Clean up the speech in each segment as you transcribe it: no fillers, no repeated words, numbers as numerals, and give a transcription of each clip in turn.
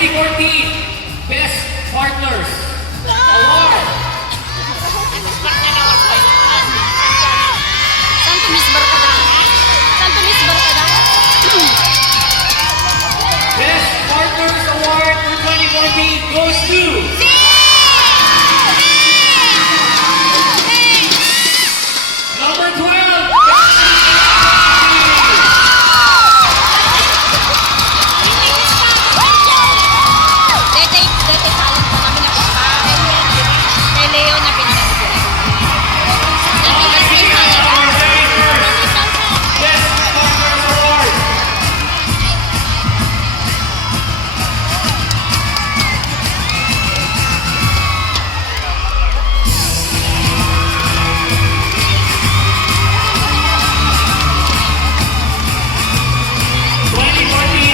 2014 Best Partners Award. Santo Miss Barkada. Santo Miss Barkada. Best Partners Award for 2014 goes to number 12. Dete talent pa kami na kakain. Kay Leo na pinag. Best Partners Award.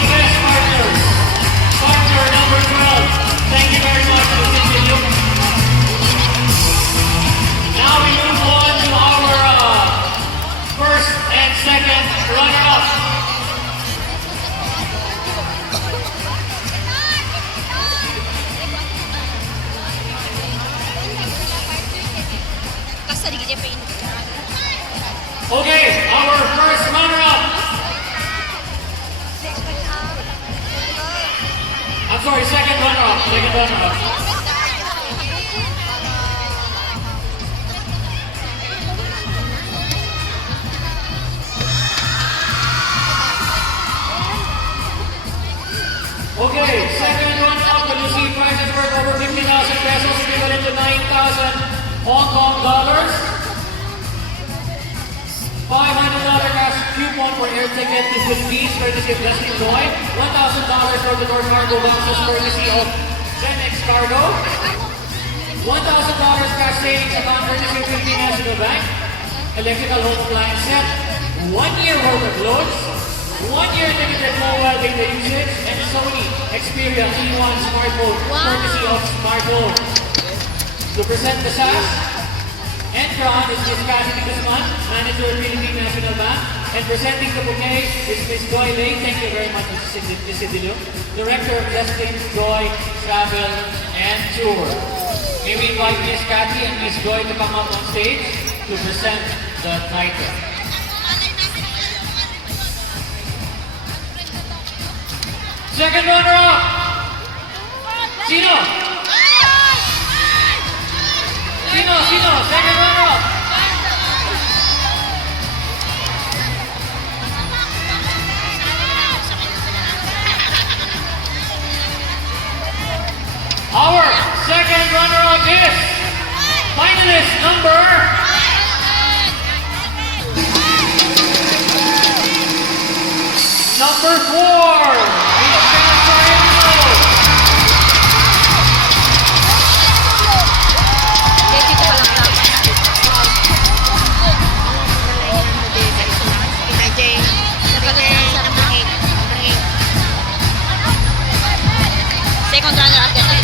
Best Partners. Partner number 12. Thank you very much for listening. Now we move on to our first and second runner-up. Okay, our first runner-up. I'm sorry, second runner-up. Second runner-up. Okay, second runner-up will receive prizes worth over 50,000 pesos, equivalent to 9,000 Hong Kong dollars. $500 cash coupon for air ticket to Philippines, courtesy of Leslie Joy. $1,000 for the door cargo boxes, courtesy of Zenex Cargo. $1,000 cash savings account, courtesy of Philippine National Bank. Electrical home appliance set. 1 year worth of loads. 1 year limited mobile data usage. And Sony Xperia E1 smartphone, courtesy of Smartphone. To present the sash, Entron is Ms. Cassidy Guzman, Manager of Philippine National Bank. And presenting the bouquet is Ms. Joy Lane. Thank you very much, Ms. Sidilio. Director of Destined Joy Travel and Tour. May we invite Ms. Cathy and Ms. Joy to come up on stage to present the title. Second runner-up! Sino? Sino? Second runner-up! Our second runner-up is finalist number 4. Second runner-up yan.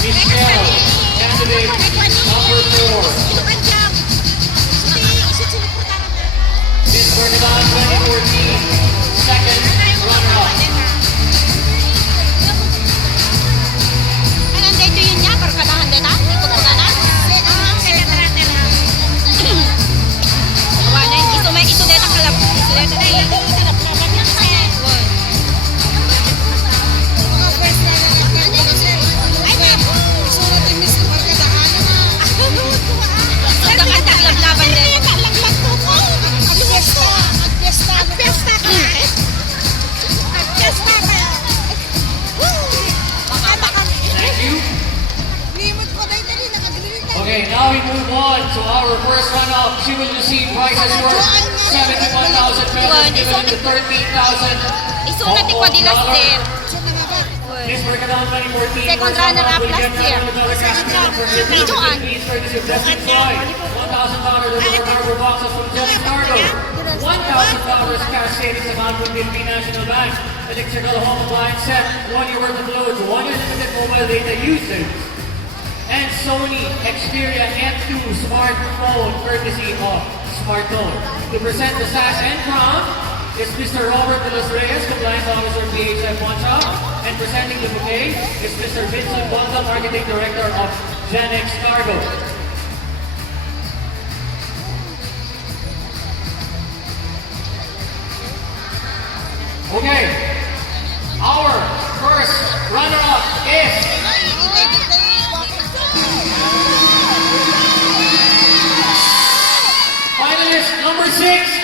Michelle, candidate number 4. Miss Bernadan 2014, second runner-up. Anong dito yun niya? Barkadahan din na? Ikot ko na na? Awa na yun. Iso dito kalap. Iso dito na yun. Okay, now we move on to our first run-up. She will receive prizes worth 71,000 pesos, given to 13,000 Isulat ni Padilla sir. Miss Berkadan 2014. Second runner-up last year. Video on. $1,000 over cargo boxes from Jeff Cargo. $1,000 cash savings amount from Philippine National Bank. Electrical home appliance set. 1 year worth of loads. 1 year limited mobile data usage. and Sony Xperia M2 smartphone courtesy of Smartphone. To present the sash and crown is Mr. Robert De Los Reyes, Compliance Officer, PHF One Shop, and presenting the bouquet is Mr. Vincent Bonta, Marketing Director of Genex Cargo. Okay, our first runner-up is finalist number 6.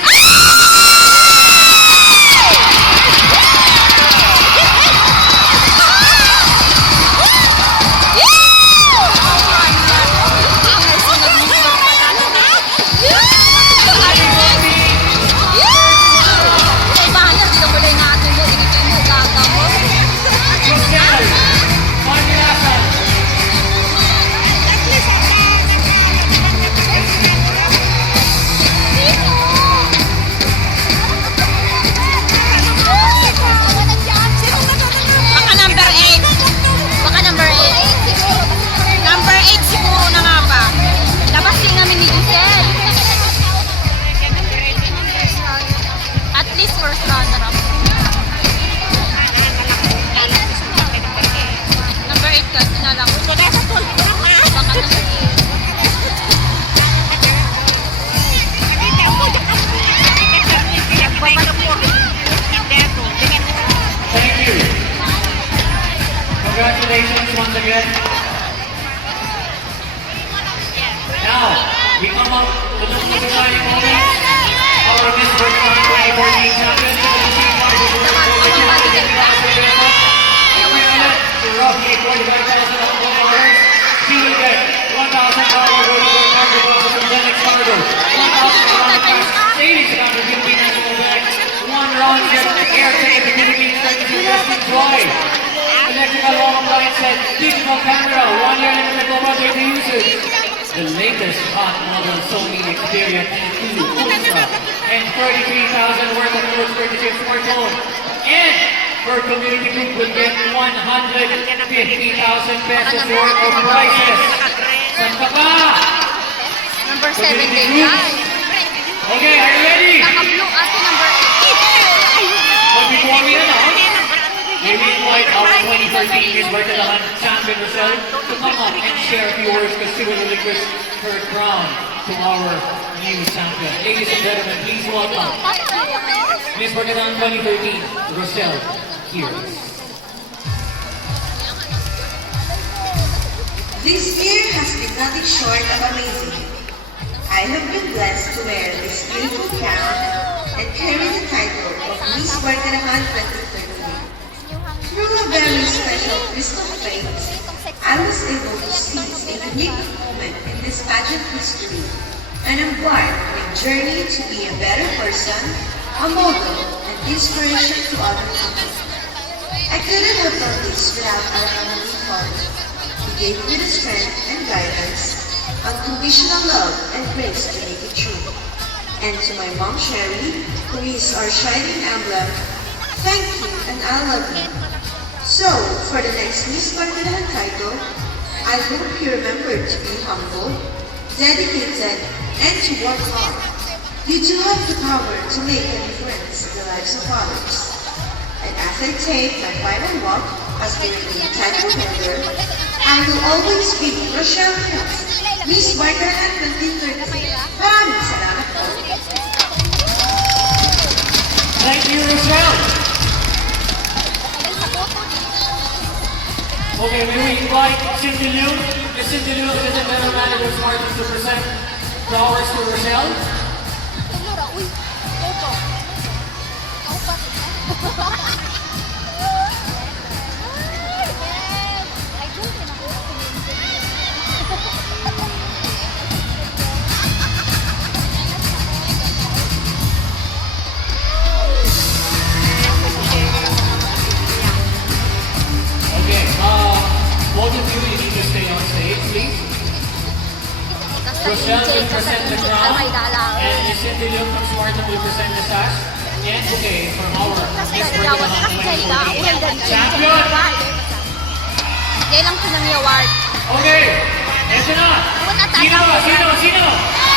Giselle Manirasan. Baka number 8. Baka number 8. Number 8 siguro na nga ba? Labas din namin ni Giselle. At least first runner-up. Number 8 kasi na lang. Baka number 8. Thank you. Congratulations once again. Now, we come up to the deciding moment. Our Miss Bertrand 2014 champion, to roughly $45,000. She will get $1,000 reward cargo boxes from Genex Cargo, $1,000 cash savings account for Philippine National Bank, 1 round jet airtime to Philippines Technical Testing Joy, electrical home appliance set, digital camera, 1 year limited mobile data usage, the latest hot model Sony Xperia T2 Ultra, and 33,000 worth of clothes courtesy of smartphone. And her community group will get 150,000 pesos worth of prizes. Saan ka ba? Number 7 din yan. Okay, are you ready? Naka-blue ate number 8. Mag-before me na, no? May we invite our 2013 Miss Bartalahan champion herself to come up and share a few words because she will relinquish her crown to our new champion. Ladies and gentlemen, please welcome Miss Bartalahan 2013, Rochelle Hears. This year has been nothing short of amazing. I have been blessed to wear this beautiful crown and carry the title of Miss Bartalahan 2013. Through a very special twist of fate, I was able to seize a unique moment in this pageant history and embark on a journey to be a better person, a model, and inspiration to other people. I couldn't have done this without our Heavenly Father. He gave me the strength and guidance, unconditional love and grace to make it true. And to my mom Sherry, who is our shining emblem, thank you and I love you. So, for the next Miss Bartalahan title, I hope you remember to be humble, dedicated, and to work hard. You do have the power to make a difference in the lives of others. And as I take my final walk as the title holder, I will always be Rochelle Hills, Miss Bartalahan 2013. Maraming salamat po. Thank you, Rochelle. Okay, may we invite Cindy Liu. Miss Cindy Liu is the General Manager of Smartphone to present flowers to Rochelle. Both of you need to stay on stage, please. Rochelle will present the crown, and Miss Cindy Leung from Smartphone will present the sash. And okay, from our Miss Bartalahan 2014 champion. Kailan ko nang award? Okay, eto na. Una, Sino? tatapos. Sino?